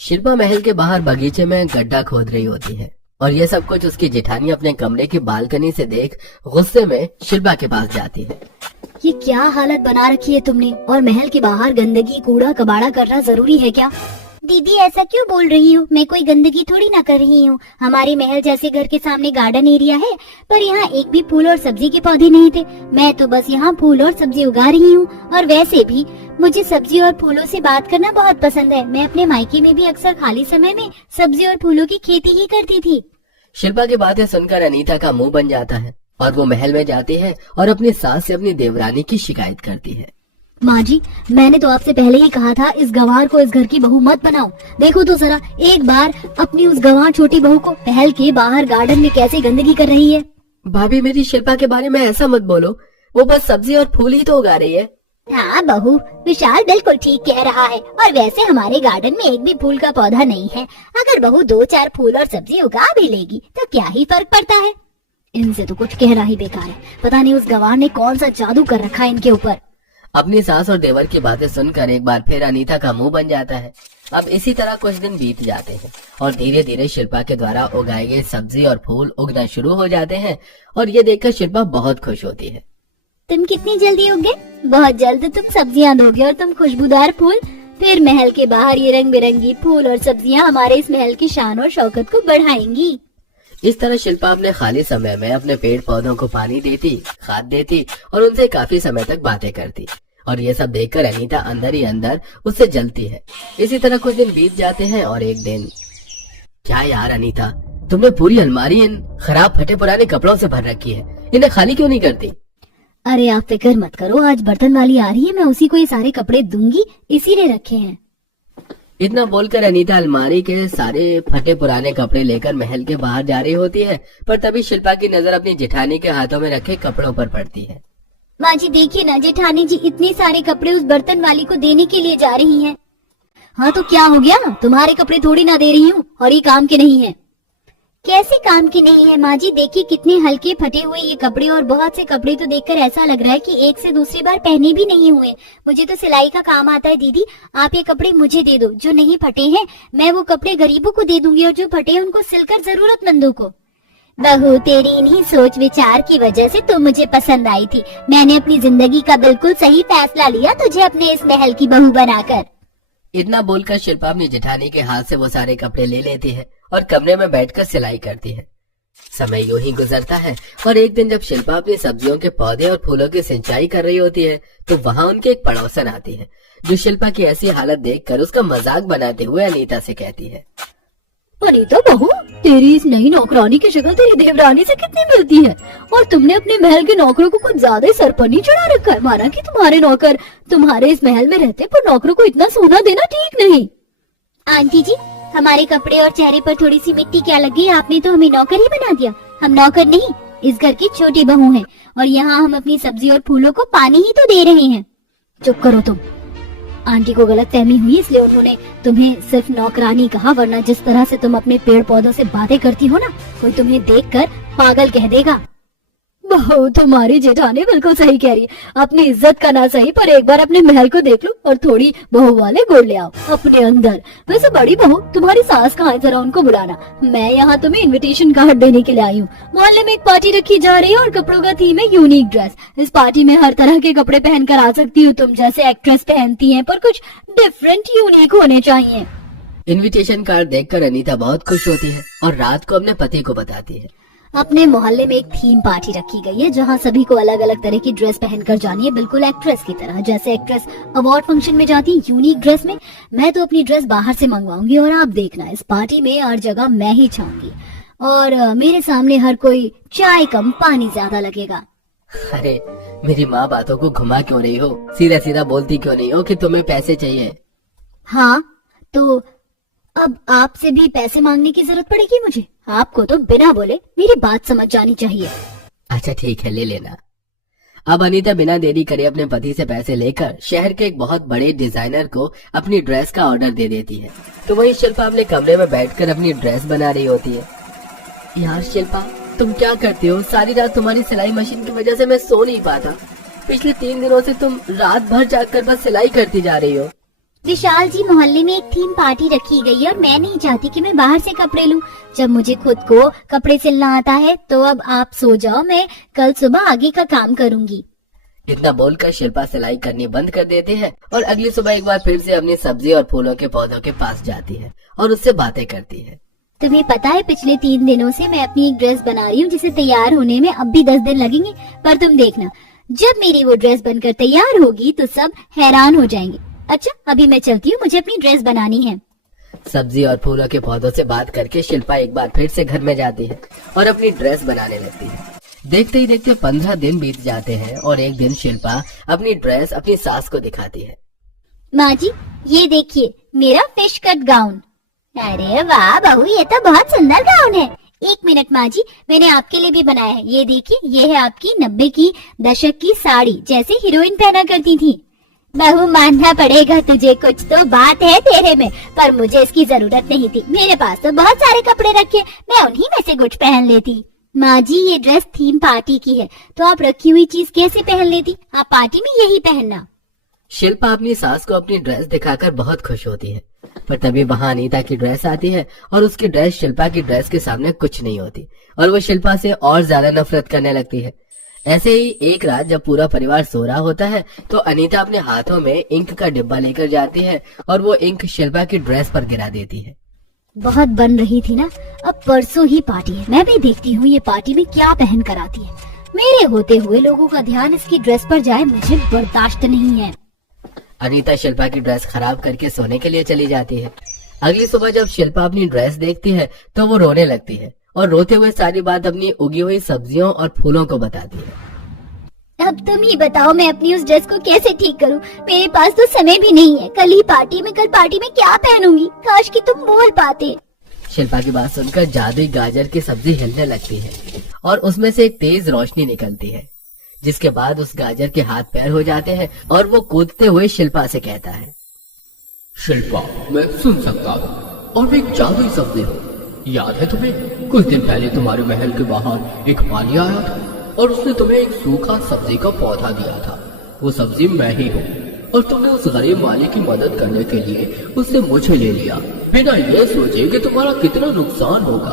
शिल्पा महल के बाहर बगीचे में गड्ढा खोद रही होती है और ये सब कुछ उसकी जेठानी अपने कमरे की बालकनी से देख गुस्से में शिल्पा के पास जाती है। ये क्या हालत बना रखी है तुमने, और महल के बाहर गंदगी कूड़ा कबाड़ा करना जरूरी है क्या? दीदी ऐसा क्यों बोल रही हो? मैं कोई गंदगी थोड़ी ना कर रही हूँ। हमारे महल जैसे घर के सामने गार्डन एरिया है, पर यहाँ एक भी फूल और सब्जी के पौधे नहीं थे। मैं तो बस यहाँ फूल और सब्जी उगा रही हूँ, और वैसे भी मुझे सब्जी और फूलों से बात करना बहुत पसंद है। मैं अपने मायके में भी अक्सर खाली समय में सब्जी और फूलों की खेती ही करती थी। शिल्पा की बातें सुनकर अनीता का मुंह बन जाता है और वो महल में जाती है और अपनी सास से अपनी देवरानी की शिकायत करती है। माँ जी, मैंने तो आपसे पहले ही कहा था इस गंवार को इस घर की बहू मत बनाओ। देखो तो जरा एक बार अपनी उस गंवार छोटी बहू को महल के बाहर गार्डन में कैसे गंदगी कर रही है। भाभी मेरी शिल्पा के बारे में ऐसा मत बोलो, वो बस सब्जी और फूल ही तो उगा रही है। हाँ बहू, विशाल बिल्कुल ठीक कह रहा है। और वैसे हमारे गार्डन में एक भी फूल का पौधा नहीं है। अगर बहू 2-4 फूल और सब्जी उगा भी लेगी तो क्या ही फर्क पड़ता है। इनसे तो कुछ कहना ही बेकार है। पता नहीं उस गंवार ने कौन सा जादू कर रखा है इनके ऊपर। अपनी सास और देवर की बातें सुनकर एक बार फिर अनीता का मुंह बन जाता है। अब इसी तरह कुछ दिन बीत जाते हैं और धीरे धीरे शिल्पा के द्वारा उगाए गए सब्जी और फूल उगना शुरू हो जाते हैं और ये देखकर शिल्पा बहुत खुश होती है। तुम कितनी जल्दी उग गए? बहुत जल्द तुम सब्जियां दोगे और तुम खुशबूदार फूल। फिर महल के बाहर ये रंग बिरंगी फूल और सब्जियां हमारे इस महल की शान और शौकत को बढ़ाएंगी। इस तरह शिल्पा अपने खाली समय में अपने पेड़ पौधों को पानी देती, खाद देती और उनसे काफी समय तक बातें करती। और ये सब देखकर अनीता अंदर ही अंदर उससे जलती है। इसी तरह कुछ दिन बीत जाते हैं और एक दिन, क्या यार अनीता, तुमने पूरी अलमारी इन खराब फटे पुराने कपड़ों से भर रखी है, इन्हें खाली क्यों नहीं करती? अरे आप फिक्र मत करो, आज बर्तन वाली आ रही है, मैं उसी को ये सारे कपड़े दूंगी, इसीलिए रखे हैं। इतना बोलकर अनीता अलमारी के सारे फटे पुराने कपड़े लेकर महल के बाहर जा रही होती है, पर तभी शिल्पा की नजर अपनी जेठानी के हाथों में रखे कपड़ों पर पड़ती है। माँ जी देखिए ना, जेठानी जी इतने सारे कपड़े उस बर्तन वाली को देने के लिए जा रही हैं। हाँ तो क्या हो गया, तुम्हारे कपड़े थोड़ी ना दे रही हूँ, और ये काम के नहीं है। कैसे काम की नहीं है माँ जी? देखिए कितने हल्के फटे हुए ये कपड़े, और बहुत से कपड़े तो देखकर ऐसा लग रहा है कि एक से दूसरी बार पहने भी नहीं हुए। मुझे तो सिलाई का काम आता है दीदी, आप ये कपड़े मुझे दे दो। जो नहीं फटे हैं मैं वो कपड़े गरीबों को दे दूंगी, और जो फटे हैं उनको सिलकर जरूरतमंदों को। बहू, तेरी इन्हीं सोच विचार की वजह से तू मुझे पसंद आई थी। मैंने अपनी जिंदगी का बिल्कुल सही फैसला लिया तुझे अपने इस महल की बहू बनाकर। इतना बोलकर शिल्पा अपनी जेठानी के हाथ से वो सारे कपड़े ले लेती है और कमरे में बैठकर सिलाई करती है। समय यूं ही गुजरता है और एक दिन जब शिल्पा अपनी सब्जियों के पौधे और फूलों की सिंचाई कर रही होती है तो वहाँ उनकी एक पड़ोसन आती है, जो शिल्पा की ऐसी हालत देखकर उसका मजाक बनाते हुए अनीता से कहती है, अनीता बहू, तेरी इस नई नौकरानी की शक्ल तेरी देवरानी से कितनी मिलती है, और तुमने अपने महल के नौकरों को कुछ ज्यादा ही सर पर नहीं चढ़ा रखा है। माना कि तुम्हारे नौकर तुम्हारे इस महल में रहते, पर नौकरों को इतना सोना देना ठीक नहीं। आंटी जी, हमारे कपड़े और चेहरे पर थोड़ी सी मिट्टी क्या लग गई? आपने तो हमें नौकर ही बना दिया। हम नौकर नहीं, इस घर की छोटी बहू हैं, और यहाँ हम अपनी सब्जी और फूलों को पानी ही तो दे रहे हैं। चुप करो तुम। आंटी को गलतफहमी हुई, इसलिए उन्होंने तुम्हें सिर्फ नौकरानी कहा, वरना जिस तरह से तुम अपने पेड़ पौधों से बातें करती हो ना, कोई तुम्हें देखकर पागल कह देगा। बहू, तुम्हारी जेठानी बिल्कुल सही कह रही है। अपनी इज्जत का ना सही, पर एक बार अपने महल को देख लो और थोड़ी बहू वाले गुण ले आओ अपने अंदर। वैसे बड़ी बहू, तुम्हारी सास कहाँ है? जरा उनको बुलाना। मैं यहाँ तुम्हें इनविटेशन कार्ड देने के लिए आई हूँ। मोहल्ले में एक पार्टी रखी जा रही है और कपड़ों का थीम है यूनिक ड्रेस। इस पार्टी में हर तरह के कपड़े पहन कर आ सकती हो तुम, जैसे एक्ट्रेस पहनती है, पर कुछ डिफरेंट यूनिक होने चाहिए। इनविटेशन कार्ड देखकर अनीता बहुत खुश होती है और रात को अपने पति को बताती है। अपने मोहल्ले में एक थीम पार्टी रखी गई है, जहाँ सभी को अलग अलग तरह की ड्रेस पहनकर जानी है, बिल्कुल एक्ट्रेस की तरह। जैसे एक्ट्रेस अवार्ड फंक्शन में जाती है यूनिक ड्रेस में, मैं तो अपनी ड्रेस बाहर से मंगवाऊंगी, और आप देखना इस पार्टी में हर जगह मैं ही छाऊंगी, और मेरे सामने हर कोई चाय कम पानी ज्यादा लगेगा। अरे मेरी माँ बातों को घुमा क्यों रही हो? सीधा सीधा बोलती क्यों नहीं हो कि तुम्हें पैसे चाहिए? हाँ तो अब आपसे भी पैसे मांगने की जरूरत पड़ेगी मुझे? आपको तो बिना बोले मेरी बात समझ जानी चाहिए। अच्छा ठीक है, ले लेना। अब अनीता बिना देरी करे अपने पति से पैसे लेकर शहर के एक बहुत बड़े डिजाइनर को अपनी ड्रेस का ऑर्डर दे देती है। तो वहीं शिल्पा अपने कमरे में बैठकर अपनी ड्रेस बना रही होती है। यार शिल्पा, तुम क्या करती हो? सारी रात तुम्हारी सिलाई मशीन की वजह से मैं सो नहीं पाता। पिछले 3 दिनों से तुम रात भर जागकर बस सिलाई करती जा रही हो। विशाल जी, मोहल्ले में एक थीम पार्टी रखी गई है और मैं नहीं चाहती कि मैं बाहर से कपड़े लूं। जब मुझे खुद को कपड़े सिलना आता है तो अब आप सो जाओ, मैं कल सुबह आगे का काम करूंगी। इतना बोलकर शिल्पा सिलाई करनी बंद कर देते हैं और अगली सुबह एक बार फिर से अपनी सब्जी और फूलों के पौधों के पास जाती है और उससे बातें करती है। तुम्हें पता है पिछले 3 दिनों से मैं अपनी एक ड्रेस बना रही हूँ जिसे तैयार होने में अब भी 10 दिन लगेंगे, पर तुम देखना जब मेरी वो ड्रेस बनकर तैयार होगी तो सब हैरान हो जाएंगे। अच्छा अभी मैं चलती हूँ, मुझे अपनी ड्रेस बनानी है। सब्जी और फूलों के पौधों से बात करके शिल्पा एक बार फिर से घर में जाती है और अपनी ड्रेस बनाने लगती है। देखते ही देखते 15 दिन बीत जाते हैं और एक दिन शिल्पा अपनी ड्रेस अपनी सास को दिखाती है। माँ जी ये देखिए मेरा फिश कट गाउन। अरे वाह बहू, ये तो बहुत सुंदर गाउन है। 1 मिनट माँ जी, मैंने आपके लिए भी बनाया है। ये देखिए, ये है आपकी 90 की दशक की साड़ी जैसे हीरोइन पहना करती थी। बहू मानना पड़ेगा तुझे, कुछ तो बात है तेरे में, पर मुझे इसकी जरूरत नहीं थी। मेरे पास तो बहुत सारे कपड़े रखे, मैं उन्हीं में से कुछ पहन लेती। माँ जी ये ड्रेस थीम पार्टी की है, तो आप रखी हुई चीज कैसे पहन लेती? आप पार्टी में यही पहनना। शिल्पा अपनी सास को अपनी ड्रेस दिखाकर बहुत खुश होती है, पर तभी वहाँ अनीता की ड्रेस आती है और उसकी ड्रेस शिल्पा की ड्रेस के सामने कुछ नहीं होती और वो शिल्पा से और ज्यादा नफरत करने लगती है। ऐसे ही एक रात जब पूरा परिवार सो रहा होता है तो अनीता अपने हाथों में इंक का डिब्बा लेकर जाती है और वो इंक शिल्पा की ड्रेस पर गिरा देती है। बहुत बन रही थी ना, अब परसों ही पार्टी है, मैं भी देखती हूँ ये पार्टी में क्या पहन कर आती है। मेरे होते हुए लोगों का ध्यान इसकी ड्रेस पर जाए, मुझे बर्दाश्त नहीं है। अनीता शिल्पा की ड्रेस खराब करके सोने के लिए चली जाती है। अगली सुबह जब शिल्पा अपनी ड्रेस देखती है तो वो रोने लगती है और रोते हुए सारी बात अपनी उगी हुई सब्जियों और फूलों को बताती है। अब तुम ही बताओ मैं अपनी उस ड्रेस को कैसे ठीक करूं? मेरे पास तो समय भी नहीं है। कल पार्टी में क्या पहनूंगी? काश कि तुम बोल पाते। शिल्पा की बात सुनकर जादुई गाजर की सब्जी हिलने लगती है और उसमें से एक तेज रोशनी निकलती है, जिसके बाद उस गाजर के हाथ पैर हो जाते हैं और वो कूदते हुए शिल्पा से कहता है, शिल्पा मैं सुन सकता हूँ और मैं एक जादुई सब्जी हूँ। याद है तुम्हें, कुछ दिन पहले तुम्हारे महल के बाहर एक माली आया था और उसने तुम्हें एक सूखा सब्जी का पौधा दिया था। वो सब्जी मैं ही हूँ और तुमने उस गरीब माली की मदद करने के लिए उससे मुझे ले लिया, बिना ये सोचे कि तुम्हारा कितना नुकसान होगा।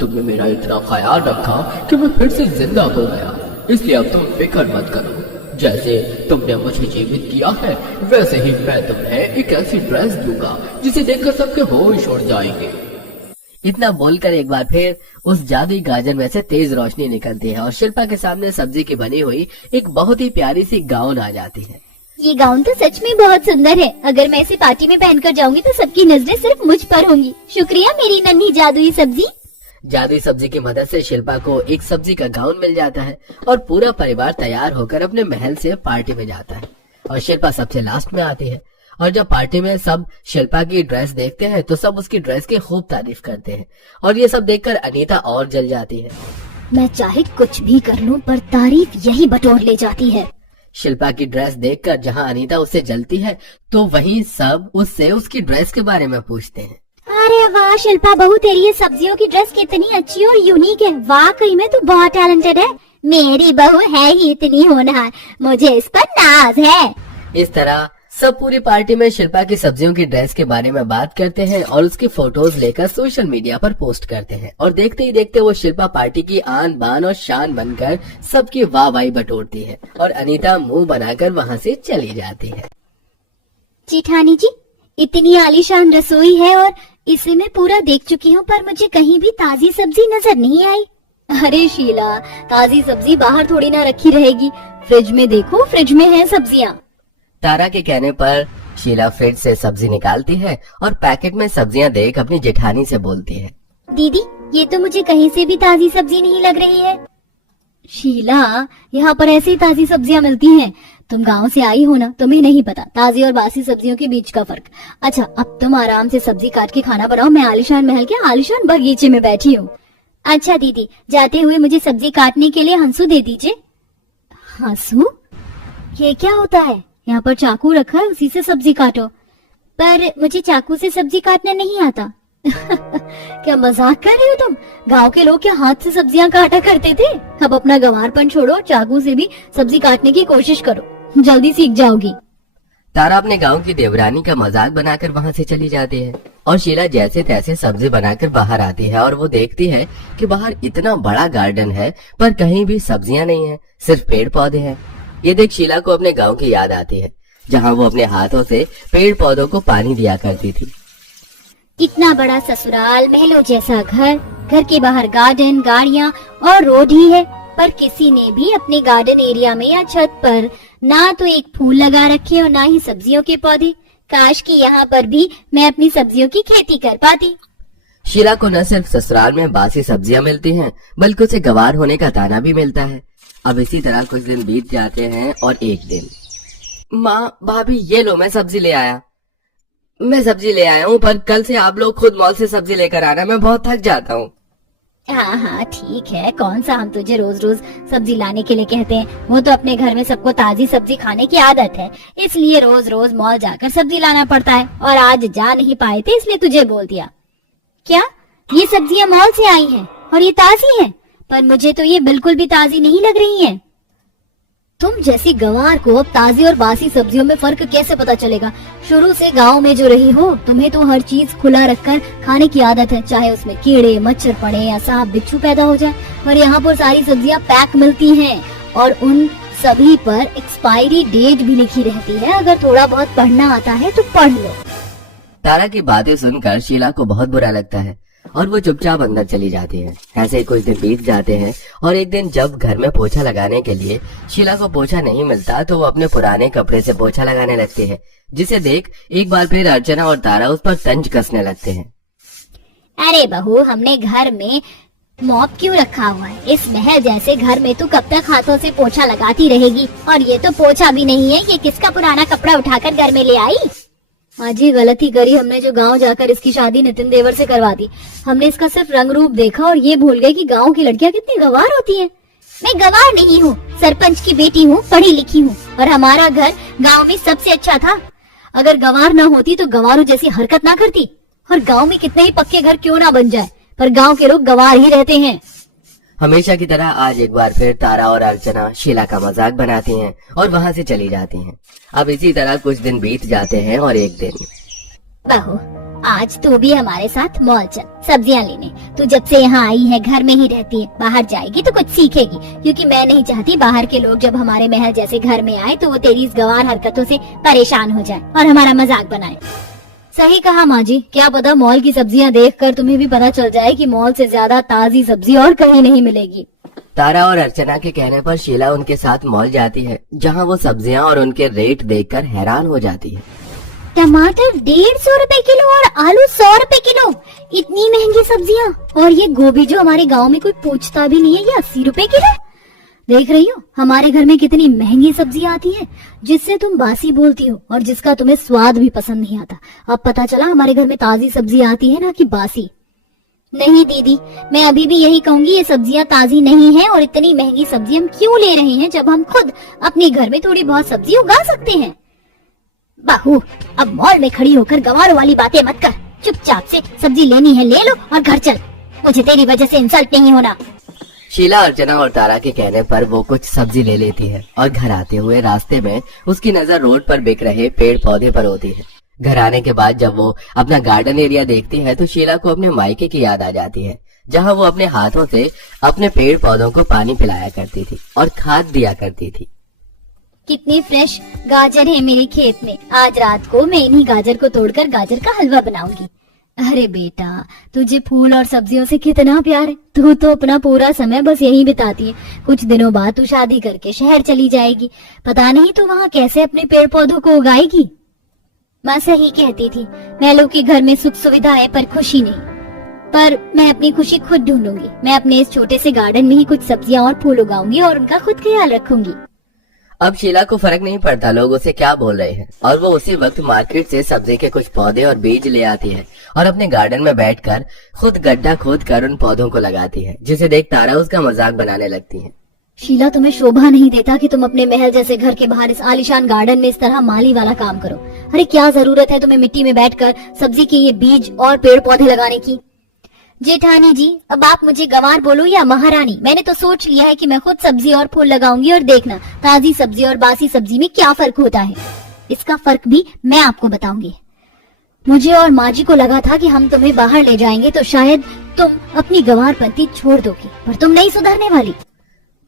तुमने मेरा इतना ख्याल रखा कि मैं फिर से जिंदा हो गया, इसलिए अब तुम फिक्र मत करो। जैसे तुमने मुझे जीवित किया है वैसे ही मैं तुम्हें एक ऐसी ड्रेस दूंगा जिसे देखकर सबके होश उड़ जाएंगे। इतना बोलकर एक बार फिर उस जादुई गाजर में से तेज रोशनी निकलती है और शिल्पा के सामने सब्जी की बनी हुई एक बहुत ही प्यारी सी गाउन आ जाती है। ये गाउन तो सच में बहुत सुंदर है। अगर मैं इसे पार्टी में पहनकर जाऊंगी तो सबकी नजरें सिर्फ मुझ पर होंगी। शुक्रिया मेरी नन्ही जादुई सब्जी। जादुई सब्जी की मदद से शिल्पा को एक सब्जी का गाउन मिल जाता है और पूरा परिवार तैयार होकर अपने महल से पार्टी में जाता है और शिल्पा सबसे लास्ट में आती है। और जब पार्टी में सब शिल्पा की ड्रेस देखते हैं तो सब उसकी ड्रेस की खूब तारीफ करते हैं और ये सब देखकर अनीता और जल जाती है। मैं चाहे कुछ भी कर लूं पर तारीफ यही बटोर ले जाती है। शिल्पा की ड्रेस देखकर जहाँ अनीता उससे जलती है तो वहीं सब उससे उसकी ड्रेस के बारे में पूछते हैं। अरे वाह शिल्पा बहू, तेरी ये सब्जियों की ड्रेस कितनी अच्छी और यूनिक है। वाकई में तू बहुत टैलेंटेड है। मेरी बहू है ही इतनी होनहार, मुझे इस पर नाज है। इस तरह सब पूरी पार्टी में शिल्पा की सब्जियों की ड्रेस के बारे में बात करते हैं और उसकी फोटोज लेकर सोशल मीडिया पर पोस्ट करते हैं और देखते ही देखते वो शिल्पा पार्टी की आन बान और शान बनकर सबकी वाहवाही बटोरती है और अनीता मुंह बनाकर वहाँ से चली जाती है। जेठानी जी, इतनी आलीशान रसोई है और इसे मैं पूरा देख चुकी हूँ, पर मुझे कहीं भी ताजी सब्जी नजर नहीं आई। अरे शीला, ताजी सब्जी बाहर थोड़ी ना रखी रहेगी, फ्रिज में देखो, फ्रिज में है सब्जियाँ। तारा के कहने पर शीला फ्रिज से सब्जी निकालती है और पैकेट में सब्जियां देख अपनी जेठानी से बोलती है, दीदी ये तो मुझे कहीं से भी ताजी सब्जी नहीं लग रही है। शीला, यहाँ पर ऐसी ताजी सब्जियाँ मिलती हैं। तुम गांव से आई हो ना, तुम्हें नहीं पता ताजी और बासी सब्जियों के बीच का फर्क। अच्छा अब तुम आराम से सब्जी काट के खाना बनाओ, मैं आलिशान महल के आलिशान बगीचे में बैठी हूँ। अच्छा दीदी, जाते हुए मुझे सब्जी काटने के लिए हंसू दे दीजिए। हंसू? ये क्या होता है? यहाँ पर चाकू रखा है, उसी से सब्जी काटो। पर मुझे चाकू से सब्जी काटना नहीं आता। क्या मजाक कर रही हो तुम? गांव के लोग क्या हाथ से सब्जियां काटा करते थे? अब अपना गंवारपन छोड़ो, चाकू से भी सब्जी काटने की कोशिश करो, जल्दी सीख जाओगी। तारा अपने गांव की देवरानी का मजाक बनाकर वहां से चली जाती है और शीला जैसे तैसे सब्जी बनाकर बाहर आती है और वो देखती है कि बाहर इतना बड़ा गार्डन है पर कहीं भी सब्जियां नहीं है, सिर्फ पेड़ पौधे हैं। ये देख शीला को अपने गांव की याद आती है जहां वो अपने हाथों से पेड़ पौधों को पानी दिया करती थी। इतना बड़ा ससुराल, महलों जैसा घर, घर के बाहर गार्डन, गाड़ियाँ और रोड ही है, पर किसी ने भी अपने गार्डन एरिया में या छत पर ना तो एक फूल लगा रखे और ना ही सब्जियों के पौधे। काश कि यहाँ पर भी मैं अपनी सब्जियों की खेती कर पाती। शीला को न सिर्फ ससुराल में बासी सब्जियां मिलती हैं, बल्कि उसे गंवार होने का ताना भी मिलता है। अब इसी तरह कुछ दिन बीत जाते हैं और एक दिन, माँ भाभी ये लो मैं सब्जी ले आया हूँ, पर कल से आप लोग खुद मॉल से सब्जी लेकर आना, मैं बहुत थक जाता हूँ। हाँ हाँ ठीक है, कौन सा हम तुझे रोज रोज सब्जी लाने के लिए कहते हैं। वो तो अपने घर में सबको ताजी सब्जी खाने की आदत है, इसलिए रोज रोज मॉल जाकर सब्जी लाना पड़ता है। और आज जा नहीं पाए थे इसलिए तुझे बोल दिया। क्या ये सब्जियां मॉल से आई हैं और ये ताजी हैं? पर मुझे तो ये बिल्कुल भी ताजी नहीं लग रही हैं। तुम जैसी गंवार को अब ताजी और बासी सब्जियों में फर्क कैसे पता चलेगा? शुरू से गांव में जो रही हो, तुम्हें तो हर चीज खुला रखकर खाने की आदत है, चाहे उसमें कीड़े मच्छर पड़े या सांप बिच्छू पैदा हो जाए। और यहाँ पर सारी सब्जियाँ पैक मिलती हैं और उन सभी पर एक्सपायरी डेट भी लिखी रहती है। अगर थोड़ा बहुत पढ़ना आता है तो पढ़ लो। तारा की बातें सुनकर शीला को बहुत बुरा लगता है और वो चुपचाप अंदर चली जाती है। ऐसे ही कुछ दिन बीत जाते हैं और एक दिन जब घर में पोछा लगाने के लिए शीला को पोछा नहीं मिलता तो वो अपने पुराने कपड़े से पोछा लगाने लगती है, जिसे देख एक बार फिर अर्चना और तारा उस पर तंज कसने लगते हैं। अरे बहू, हमने घर में मॉप क्यों रखा हुआ है? इस महल जैसे घर में तू कब तक हाथों से पोछा लगाती रहेगी? और ये तो पोछा भी नहीं है, ये किसका पुराना कपड़ा उठाकर घर में ले आई? माँ जी गलती करी हमने जो गांव जाकर इसकी शादी नितिन देवर से करवा दी। हमने इसका सिर्फ रंग रूप देखा और ये भूल गए कि गांव की लड़कियां कितनी गंवार होती हैं। मैं गंवार नहीं हूँ, सरपंच की बेटी हूँ, पढ़ी लिखी हूँ और हमारा घर गांव में सबसे अच्छा था। अगर गंवार न होती तो गंवारों जैसी हरकत ना करती। और गाँव में कितने ही पक्के घर क्यों ना बन जाए, पर गाँव के लोग गंवार ही रहते हैं। हमेशा की तरह आज एक बार फिर तारा और अर्चना शीला का मजाक बनाती हैं और वहाँ से चली जाती हैं। अब इसी तरह कुछ दिन बीत जाते हैं और एक दिन, बहू आज तू भी हमारे साथ मॉल चल सब्जियां लेने। तू जब से यहाँ आई है घर में ही रहती है, बाहर जाएगी तो कुछ सीखेगी, क्योंकि मैं नहीं चाहती बाहर के लोग जब हमारे महल जैसे घर में आए तो वो तेरी इस गंवार हरकतों से परेशान हो जाए और हमारा मजाक बनाए। सही कहा माँ जी, क्या पता मॉल की सब्जियां देखकर तुम्हें भी पता चल जाए कि मॉल से ज्यादा ताजी सब्जी और कहीं नहीं मिलेगी। तारा और अर्चना के कहने पर शीला उनके साथ मॉल जाती है, जहां वो सब्जियां और उनके रेट देखकर हैरान हो जाती है। टमाटर 150 रुपए किलो और आलू 100 रुपए किलो, इतनी महंगी सब्जियां। और ये गोभी जो हमारे गांव में कोई पूछता भी नहीं है, ये 80 रुपए किलो। देख रही हो हमारे घर में कितनी महंगी सब्जियां आती हैं, जिससे तुम बासी बोलती हो और जिसका तुम्हें स्वाद भी पसंद नहीं आता। अब पता चला हमारे घर में ताजी सब्जी आती है ना कि बासी। नहीं दीदी, मैं अभी भी यही कहूंगी, ये सब्जियां ताजी नहीं है। और इतनी महंगी सब्जी हम क्यों ले रहे हैं जब हम खुद अपने घर में थोड़ी बहुत सब्जी उगा सकते हैं। बहू अब मॉल में खड़ी होकर गंवारों वाली बातें मत कर, चुपचाप से सब्जी लेनी है ले लो और घर चल, मुझे तेरी वजह से इंसल्ट नहीं होना। शीला अर्चना और तारा के कहने पर वो कुछ सब्जी ले लेती है और घर आते हुए रास्ते में उसकी नजर रोड पर बिक रहे पेड़ पौधे पर होती है। घर आने के बाद जब वो अपना गार्डन एरिया देखती है तो शीला को अपने मायके की याद आ जाती है, जहाँ वो अपने हाथों से अपने पेड़ पौधों को पानी पिलाया करती थी और खाद दिया करती थी। कितने फ्रेश गाजर है मेरे खेत में, आज रात को मैं इन्हीं गाजर को तोड़कर गाजर का हलवा बनाऊंगी। अरे बेटा, तुझे फूल और सब्जियों से कितना प्यार है, तू तो अपना पूरा समय बस यही बिताती है। कुछ दिनों बाद तू शादी करके शहर चली जाएगी, पता नहीं तू वहाँ कैसे अपने पेड़ पौधों को उगाएगी। माँ सही कहती थी, महलों के घर में सुख सुविधा है पर खुशी नहीं। पर मैं अपनी खुशी खुद ढूंढूंगी। मैं अपने इस छोटे से गार्डन में ही कुछ सब्जियां और फूल उगाऊंगी और उनका खुद ख्याल रखूंगी। अब शीला को फर्क नहीं पड़ता लोग उसे क्या बोल रहे हैं और वो उसी वक्त मार्केट से सब्जी के कुछ पौधे और बीज ले आती है और अपने गार्डन में बैठकर खुद गड्ढा खोद कर उन पौधों को लगाती है, जिसे देख तारा उसका मजाक बनाने लगती है। शीला, तुम्हें शोभा नहीं देता कि तुम अपने महल जैसे घर के बाहर इस आलीशान गार्डन में इस तरह माली वाला काम करो। अरे क्या जरूरत है तुम्हें मिट्टी में बैठकर सब्जी के ये बीज और पेड़ पौधे लगाने की। जेठानी जी, अब आप मुझे गंवार बोलो या महारानी, मैंने तो सोच लिया है कि मैं खुद सब्जी और फूल लगाऊंगी और देखना ताजी सब्जी और बासी सब्जी में क्या फर्क होता है। इसका फर्क भी मैं आपको बताऊंगी। मुझे और माँ जी को लगा था कि हम तुम्हें बाहर ले जाएंगे तो शायद तुम अपनी गंवारपंती छोड़ दोगी, पर तुम नहीं सुधरने वाली।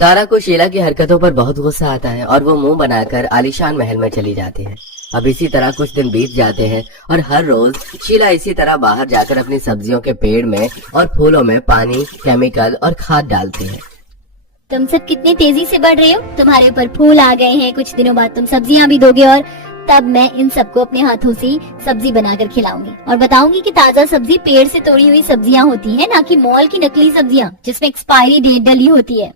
तारा को शीला की हरकतों पर बहुत गुस्सा आता है और वो मुंह बनाकर आलीशान महल में चली जाती है। अब इसी तरह कुछ दिन बीत जाते हैं और हर रोज शीला इसी तरह बाहर जाकर अपनी सब्जियों के पेड़ में और फूलों में पानी, केमिकल और खाद डालती है। तुम सब कितनी तेजी से बढ़ रहे हो, तुम्हारे ऊपर फूल आ गए हैं, कुछ दिनों बाद तुम सब्जियां भी दोगे और तब मैं इन सबको अपने हाथों से सब्जी बनाकर खिलाऊंगी और बताऊंगी कि ताजा सब्जी पेड़ से तोड़ी हुई सब्जियां होती हैं, ना कि मॉल की नकली सब्जियां जिसमें एक्सपायरी डेट डली होती है।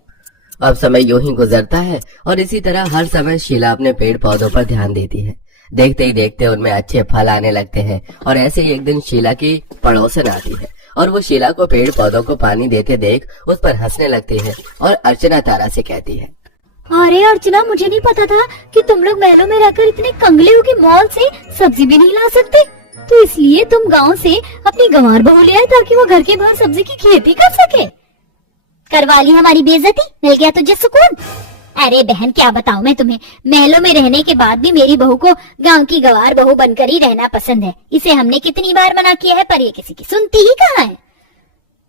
अब समय यूं ही गुजरता है और इसी तरह हर समय शीला अपने पेड़ पौधों पर ध्यान देती है। देखते ही देखते उनमें अच्छे फल आने लगते हैं और ऐसे ही एक दिन शीला की पड़ोसन आती है और वो शीला को पेड़ पौधों को पानी देते देख उस पर हंसने लगती है और अर्चना तारा से कहती है, अरे अर्चना, मुझे नहीं पता था कि तुम लोग महलों में रहकर इतने कंगले हो कि मॉल से सब्जी भी नहीं ला सकते, तो इसलिए तुम गांव से अपनी गंवार बहू ले आए ताकि वो घर के बाहर सब्जी की खेती कर सके। करवा ली हमारी बेइज्जती, मिल गया तुझे सुकून। अरे बहन, क्या बताऊं मैं तुम्हें, महलों में रहने के बाद भी मेरी बहू को गांव की गंवार बहू बनकर ही रहना पसंद है। इसे हमने कितनी बार मना किया है पर ये किसी की सुनती ही कहाँ है।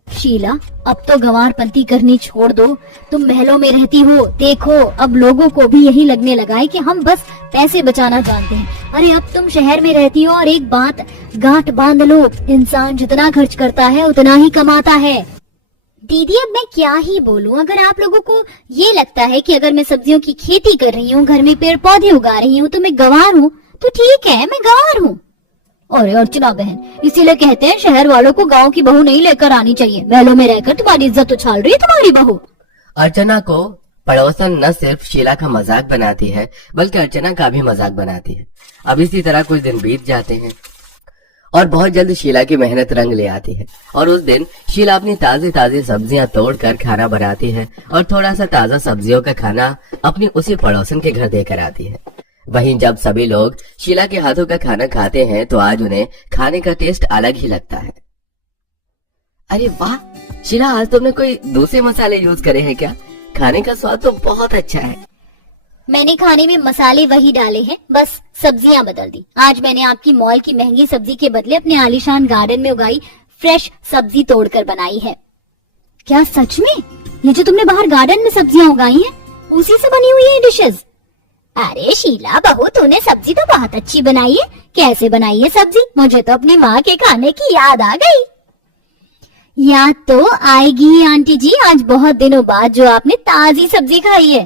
शीला, अब तो गंवारपंती करनी छोड़ दो, तुम महलों में रहती हो, देखो अब लोगों को भी यही लगने लगा है कि हम बस पैसे बचाना जानते हैं। अरे अब तुम शहर में रहती हो और एक बात गांठ बांध लो, इंसान जितना खर्च करता है उतना ही कमाता है। दीदी, अब मैं क्या ही बोलूं, अगर आप लोगों को ये लगता है कि अगर मैं सब्जियों की खेती कर रही हूँ, घर में पेड़ पौधे उगा रही हूँ तो मैं गंवार हूँ, तो ठीक है, मैं गंवार हूँ। अरे अर्चना बहन, इसीलिए कहते हैं शहर वालों को गांव की बहू नहीं लेकर आनी चाहिए। महलों में रहकर तुम्हारी इज्जत उछाल रही है तुम्हारी बहू। अर्चना को पड़ोसन न सिर्फ शीला का मजाक बनाती है बल्कि अर्चना का भी मजाक बनाती है। अब इसी तरह कुछ दिन बीत जाते हैं और बहुत जल्द शीला की मेहनत रंग ले आती है और उस दिन शीला अपनी ताजी ताजी सब्जियां तोड़कर खाना बनाती है और थोड़ा सा ताजा सब्जियों का खाना अपनी उसी पड़ोसन के घर देकर आती है। वहीं जब सभी लोग शीला के हाथों का खाना खाते हैं तो आज उन्हें खाने का टेस्ट अलग ही लगता है। अरे वाह शीला, आज तुमने कोई दूसरे मसाले यूज करे हैं क्या? खाने का स्वाद तो बहुत अच्छा है। मैंने खाने में मसाले वही डाले हैं, बस सब्जियां बदल दी। आज मैंने आपकी मॉल की महंगी सब्जी के बदले अपने आलीशान गार्डन में उगाई फ्रेश सब्जी तोड़कर बनाई है। क्या सच में? ये जो तुमने बाहर गार्डन में सब्जियां उगाई हैं, उसी से बनी हुई है डिशेस? अरे शीला बहू, तूने सब्जी तो बहुत अच्छी बनाई है। कैसे बनाई है सब्जी? मुझे तो अपनी माँ के खाने की याद आ गई। याद तो आएगी ही आंटी जी, आज बहुत दिनों बाद जो आपने ताजी सब्जी खाई है।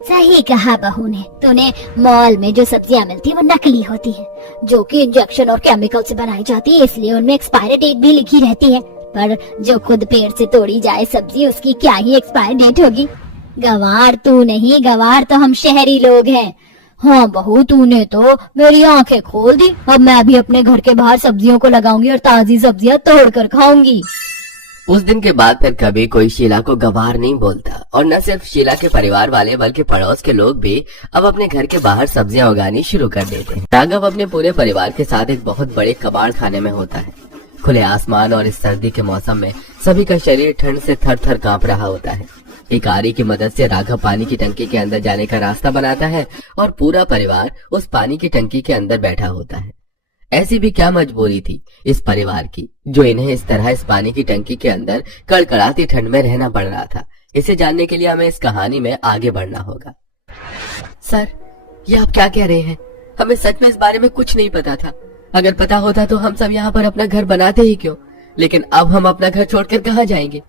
सही कहा बहू ने, तूने मॉल में जो सब्जियां मिलती है वो नकली होती है, जो कि इंजेक्शन और केमिकल से बनाई जाती है, इसलिए उनमें एक्सपायरी डेट भी लिखी रहती है। पर जो खुद पेड़ से तोड़ी जाए सब्जी, उसकी क्या ही एक्सपायरी डेट होगी। गंवार तू नहीं, गंवार तो हम शहरी लोग हैं। हाँ बहू, तूने तो मेरी आंखें खोल दी। अब मैं भी अपने घर के बाहर सब्जियों को लगाऊंगी और ताजी सब्जियां तोड़कर खाऊंगी। उस दिन के बाद फिर कभी कोई शीला को गंवार नहीं बोलता और न सिर्फ शीला के परिवार वाले बल्कि पड़ोस के लोग भी अब अपने घर के बाहर सब्जियां उगानी शुरू कर देते हैं। राघव अपने पूरे परिवार के साथ एक बहुत बड़े कबाड़ खाने में होता है। खुले आसमान और इस सर्दी के मौसम में सभी का शरीर ठंड से थर थर कांप रहा होता है। एक आरी की मदद से राघव पानी की टंकी के अंदर जाने का रास्ता बनाता है और पूरा परिवार उस पानी की टंकी के अंदर बैठा होता है। ऐसी भी क्या मजबूरी थी इस परिवार की जो इन्हें इस तरह इस पानी की टंकी के अंदर कड़कड़ाती ठंड में रहना पड़ रहा था। इसे जानने के लिए हमें इस कहानी में आगे बढ़ना होगा। सर, ये आप क्या कह रहे हैं? हमें सच में इस बारे में कुछ नहीं पता था। अगर पता होता तो हम सब यहाँ पर अपना घर बनाते ही क्यों? लेकिन अब हम अपना घर छोड़कर कहाँ जाएंगे?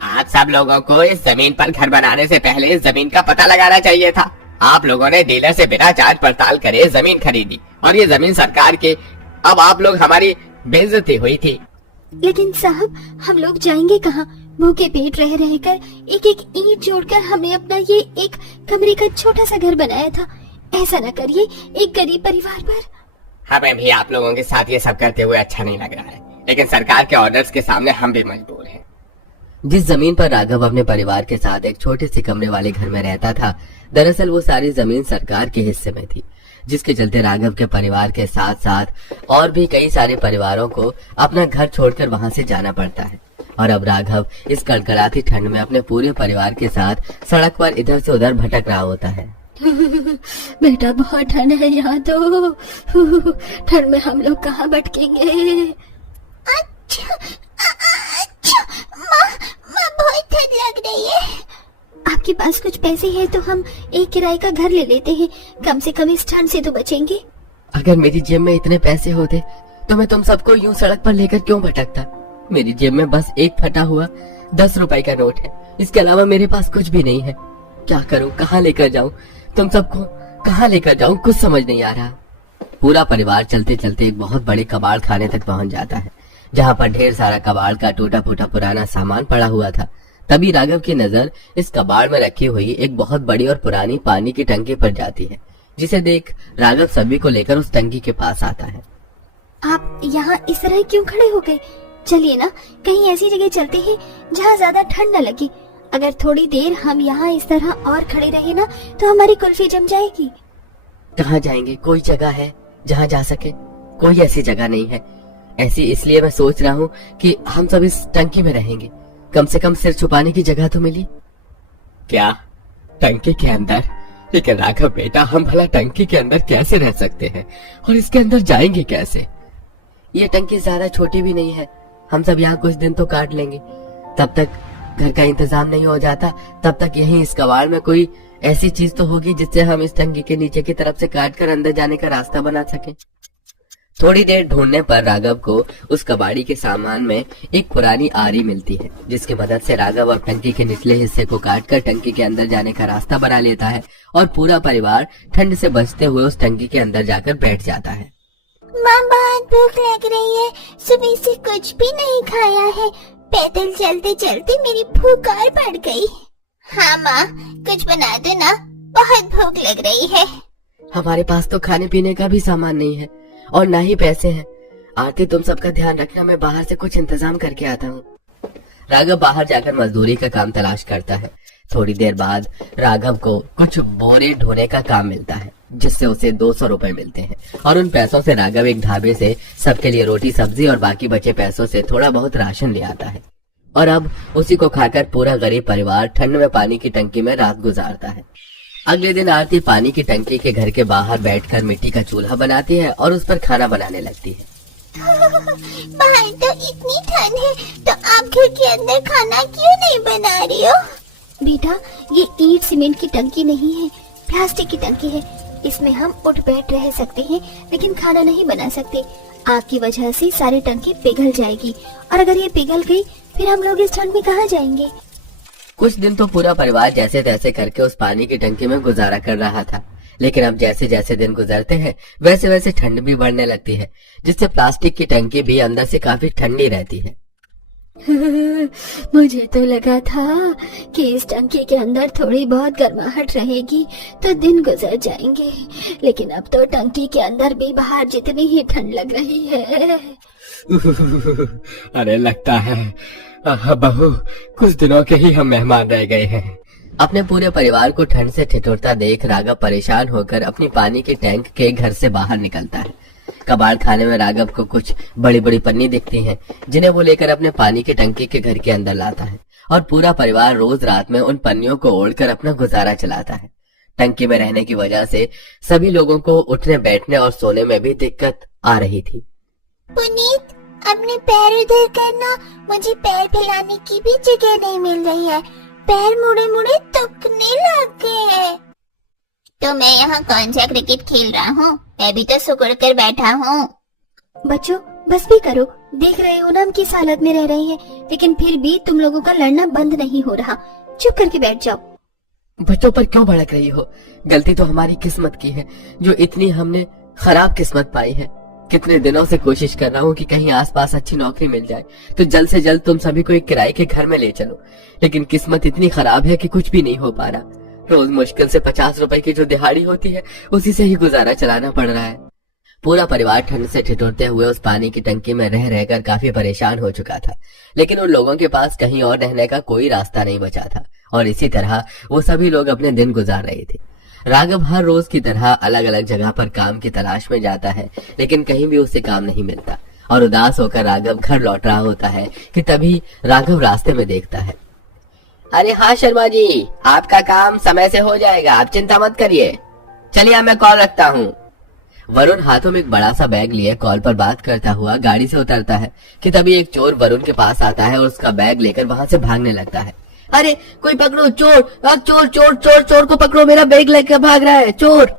आप सब लोगों को इस जमीन पर घर बनाने से पहले इस जमीन का पता लगाना चाहिए था। आप लोगों ने डीलर से बिना जांच पड़ताल करे जमीन खरीदी और ये जमीन सरकार की। अब आप लोग हमारी बेइज्जती हुई थी। लेकिन साहब, हम लोग जाएंगे कहाँ? भूखे पेट रह रहकर एक एक ईंट जोड़कर हमने अपना ये एक कमरे का छोटा सा घर बनाया था। ऐसा न करिए एक गरीब परिवार पर। हमें भी आप लोगों के साथ ये सब करते हुए अच्छा नहीं लग रहा है, लेकिन सरकार के ऑर्डर्स के सामने हम भी मजबूर हैं। जिस जमीन पर राघव अपने परिवार के साथ एक छोटे से कमरे वाले घर में रहता था, दरअसल वो सारी जमीन सरकार के हिस्से में थी, जिसके चलते राघव के परिवार के साथ साथ और भी कई सारे परिवारों को अपना घर छोड़कर वहां से जाना पड़ता है। और अब राघव इस कड़कड़ाती ठंड में अपने पूरे परिवार के साथ सड़क पर इधर से उधर भटक रहा होता है। बेटा बहुत ठंड है यहाँ तो। ठंड में हम लोग कहाँ भटकेंगे। अच्छा अच्छा माँ बहुत ठंड लग रही है। आपके पास कुछ पैसे हैं तो हम एक किराए का घर ले लेते हैं, कम से कम इस ठंड से तो बचेंगे। अगर मेरी जेब में इतने पैसे होते तो मैं तुम सबको यूं सड़क पर लेकर क्यों भटकता। मेरी जेब में बस एक फटा हुआ 10 रुपए का नोट है, इसके अलावा मेरे पास कुछ भी नहीं है। क्या करूं, कहाँ लेकर जाऊं, तुम सबको कहाँ लेकर जाऊं, कुछ समझ नहीं आ रहा। पूरा परिवार चलते चलते एक बहुत बड़े कबाड़ खाने तक पहुंच जाता है, जहाँ पर ढेर सारा कबाड़ का टूटा फूटा पुराना सामान पड़ा हुआ था। तभी राघव की नजर इस कबाड़ में रखी हुई एक बहुत बड़ी और पुरानी पानी की टंकी पर जाती है, जिसे देख राघव सभी को लेकर उस टंकी के पास आता है। आप यहाँ इस तरह क्यों खड़े हो गए? चलिए ना, कहीं ऐसी जगह चलते हैं जहाँ ज्यादा ठंड न लगे। अगर थोड़ी देर हम यहाँ इस तरह और खड़े रहे ना तो हमारी कुल्फी जम जाएगी। कहाँ जाएंगे? कोई जगह है जहाँ जा सके? कोई ऐसी जगह नहीं है। ऐसी इसलिए मैं सोच रहा हूँ कि हम सब इस टंकी में रहेंगे, कम से कम सिर छुपाने की जगह तो मिली। क्या टंकी के अंदर? लेकिन राघव बेटा, हम भला टंकी के अंदर कैसे रह सकते हैं और इसके अंदर जाएंगे कैसे? ये टंकी ज्यादा छोटी भी नहीं है, हम सब यहाँ कुछ दिन तो काट लेंगे। तब तक घर का इंतजाम नहीं हो जाता, तब तक यहीं इस कबाड़ में कोई ऐसी चीज तो होगी जिससे हम इस टंकी के नीचे की तरफ से काट कर अंदर जाने का रास्ता बना सके। थोड़ी देर ढूंढने पर राघव को उस कबाड़ी के सामान में एक पुरानी आरी मिलती है, जिसकी मदद से राघव और टंकी के निचले हिस्से को काटकर टंकी के अंदर जाने का रास्ता बना लेता है और पूरा परिवार ठंड से बचते हुए उस टंकी के अंदर जाकर बैठ जाता है। माँ बहुत भूख लग रही है, सुबह से कुछ भी नहीं खाया है। पैदल चलते चलते मेरी भूख और बढ़ गई। हाँ माँ, कुछ बना दो ना, बहुत भूख लग रही है। हमारे पास तो खाने पीने का भी सामान नहीं है और ना ही पैसे हैं। आरती, तुम सबका ध्यान रखना, मैं बाहर से कुछ इंतजाम करके आता हूँ। राघव बाहर जाकर मजदूरी का काम तलाश करता है। थोड़ी देर बाद राघव को कुछ बोरे ढोने का काम मिलता है, जिससे उसे 200 रुपए मिलते हैं और उन पैसों से राघव एक ढाबे से सबके लिए रोटी सब्जी और बाकी बचे पैसों से थोड़ा बहुत राशन ले आता है। और अब उसी को खाकर पूरा गरीब परिवार ठंड में पानी की टंकी में रात गुजारता है। अगले दिन आरती पानी की टंकी के घर के बाहर बैठकर मिट्टी का चूल्हा बनाती है और उस पर खाना बनाने लगती है। बाहर तो इतनी ठंड है, तो आप घर के अंदर खाना क्यों नहीं बना रही हो? बेटा, ये ईंट सीमेंट की टंकी नहीं है, प्लास्टिक की टंकी है। इसमें हम उठ बैठ रह सकते हैं, लेकिन खाना नहीं बना सकते। आग की वजह से सारी टंकी पिघल जाएगी, और अगर ये पिघल गई फिर हम लोग इस ठंड में कहाँ जाएंगे? कुछ दिन तो पूरा परिवार जैसे तैसे करके उस पानी की टंकी में गुजारा कर रहा था, लेकिन अब जैसे जैसे दिन गुजरते हैं वैसे वैसे ठंड भी बढ़ने लगती है, जिससे प्लास्टिक की टंकी भी अंदर से काफी ठंडी रहती है। मुझे तो लगा था कि इस टंकी के अंदर थोड़ी बहुत गर्माहट रहेगी तो दिन गुजर जाएंगे, लेकिन अब तो टंकी के अंदर भी बाहर जितनी ही ठंड लग रही है। अरे लगता है बहू, कुछ दिनों के ही हम मेहमान रह गए हैं। अपने पूरे परिवार को ठंड से ठिठुरता देख राघव परेशान होकर अपनी पानी के टैंक के घर से बाहर निकलता है। कबाड़ खाने में राघव को कुछ बड़ी बड़ी पन्नी दिखती हैं, जिन्हें वो लेकर अपने पानी की टंकी के घर के अंदर लाता है और पूरा परिवार रोज रात में उन पन्नियों को ओढ़कर अपना गुजारा चलाता है। टंकी में रहने की वजह से सभी लोगों को उठने बैठने और सोने में भी दिक्कत आ रही थी। पुनीत, अपने पैर उधर करना, मुझे पैर फैलाने की भी जगह नहीं मिल रही है। पैर मुड़े मुड़े दुखने लग गए हैं। तो मैं यहाँ कौन सा क्रिकेट खेल रहा हूँ, मैं भी तो सुकड़ कर बैठा हूँ। बच्चों बस भी करो, देख रहे हो ना हम किस हालत में रह रहे हैं, लेकिन फिर भी तुम लोगों का लड़ना बंद नहीं हो रहा। चुप करके बैठ जाओ। बच्चों पर क्यों भड़क रही हो? गलती तो हमारी किस्मत की है, जो इतनी हमने खराब किस्मत पाई है। कितने दिनों से कोशिश कर रहा हूँ कि कहीं आसपास अच्छी नौकरी मिल जाए तो जल्द से जल्द तुम सभी को एक किराए के घर में ले चलो, लेकिन किस्मत इतनी खराब है कि कुछ भी नहीं हो पा रहा। रोज मुश्किल से 50 रुपए की जो दिहाड़ी होती है उसी से ही गुजारा चलाना पड़ रहा है। पूरा परिवार ठंड से ठिठुरते हुए उस पानी की टंकी में रह रहकर काफी परेशान हो चुका था, लेकिन उन लोगों के पास कहीं और रहने का कोई रास्ता नहीं बचा था और इसी तरह वो सभी लोग अपने दिन गुजार रहे थे। राघव हर रोज की तरह अलग अलग जगह पर काम की तलाश में जाता है, लेकिन कहीं भी उसे काम नहीं मिलता और उदास होकर राघव घर लौट रहा होता है कि तभी राघव रास्ते में देखता है, अरे हाँ शर्मा जी, आपका काम समय से हो जाएगा, आप चिंता मत करिए। चलिए अब मैं कॉल रखता हूँ। वरुण हाथों में एक बड़ा सा बैग लिए कॉल पर बात करता हुआ गाड़ी से उतरता है कि तभी एक चोर वरुण के पास आता है और उसका बैग लेकर वहां से भागने लगता है। अरे कोई पकड़ो, चोर, चोर चोर चोर चोर को पकड़ो, मेरा बैग लेकर भाग रहा है चोर।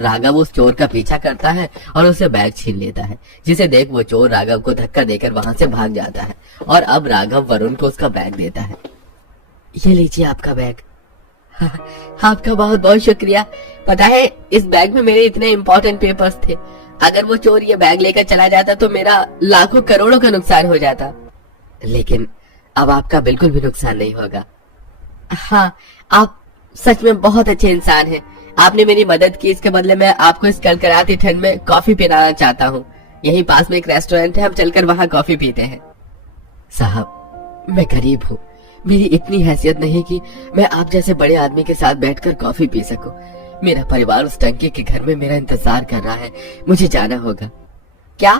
राघव उस चोर का पीछा करता है और उससे बैग छीन लेता है, जिसे देख वो चोर राघव को धक्का देकर वहां से भाग जाता है। और अब राघव वरुण को उसका बैग देता है। ये लीजिए आपका बैग। आपका बहुत बहुत शुक्रिया। पता है इस बैग में मेरे इतने इम्पोर्टेंट पेपर्स थे, अगर वो चोर ये बैग लेकर चला जाता तो मेरा लाखों करोड़ों का नुकसान हो जाता। लेकिन अब आपका बिल्कुल भी नुकसान नहीं होगा। हाँ, आप सच में बहुत अच्छे इंसान हैं। आपने मेरी मदद की, इसके बदले मैं आपको इस कड़कड़ाती ठंड में कॉफी पिलाना चाहता हूँ। यहीं पास में एक रेस्टोरेंट है, हम चलकर वहाँ कॉफी पीते हैं। साहब, मैं गरीब हूँ, मेरी इतनी हैसियत नहीं कि मैं आप जैसे बड़े आदमी के साथ बैठकर कॉफी पी सकूं। मेरा परिवार उस टंकी के घर में मेरा इंतजार कर रहा है, मुझे जाना होगा। क्या?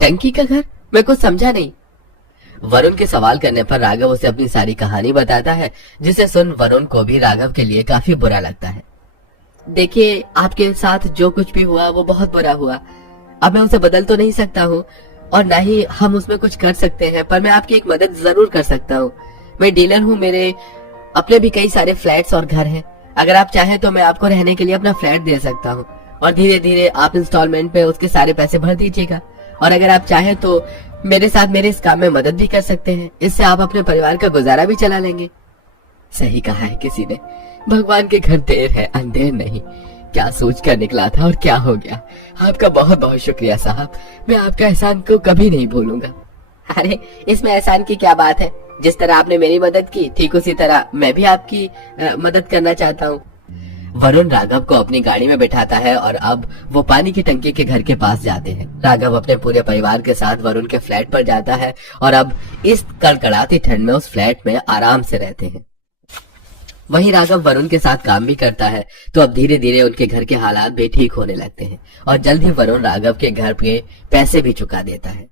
टंकी का घर? मैं कुछ समझा नहीं। वरुण के सवाल करने पर राघव उसे अपनी सारी कहानी बताता है, जिसे सुन वरुण को भी राघव के लिए काफी बुरा लगता है। देखिए, आपके साथ जो कुछ भी हुआ वो बहुत बुरा हुआ। अब मैं उसे बदल तो नहीं सकता हूँ और ना ही हम उसमें कुछ कर सकते हैं, पर मैं आपकी एक मदद जरूर कर सकता हूँ। मैं डीलर हूँ, मेरे अपने भी कई सारे फ्लैट्स और घर हैं। अगर आप चाहें तो मैं आपको रहने के लिए अपना फ्लैट दे सकता हूँ और धीरे धीरे आप इंस्टॉलमेंट पे उसके सारे पैसे भर दीजिएगा। और अगर आप चाहें तो मेरे साथ मेरे इस काम में मदद भी कर सकते हैं, इससे आप अपने परिवार का गुजारा भी चला लेंगे। सही कहा है किसी ने, भगवान के घर देर है अंधेर नहीं। क्या सोच कर निकला था और क्या हो गया। आपका बहुत बहुत शुक्रिया साहब, मैं आपका एहसान को कभी नहीं भूलूंगा। अरे इसमें एहसान की क्या बात है, जिस तरह आपने मेरी मदद की ठीक उसी तरह मैं भी आपकी मदद करना चाहता हूँ। वरुण राघव को अपनी गाड़ी में बिठाता है और अब वो पानी की टंकी के घर के पास जाते हैं। राघव अपने पूरे परिवार के साथ वरुण के फ्लैट पर जाता है और अब इस कड़कड़ाती ठंड में उस फ्लैट में आराम से रहते हैं। वहीं राघव वरुण के साथ काम भी करता है, तो अब धीरे धीरे उनके घर के हालात भी ठीक होने लगते हैं और जल्द ही वरुण राघव के घर के पैसे भी चुका देता है।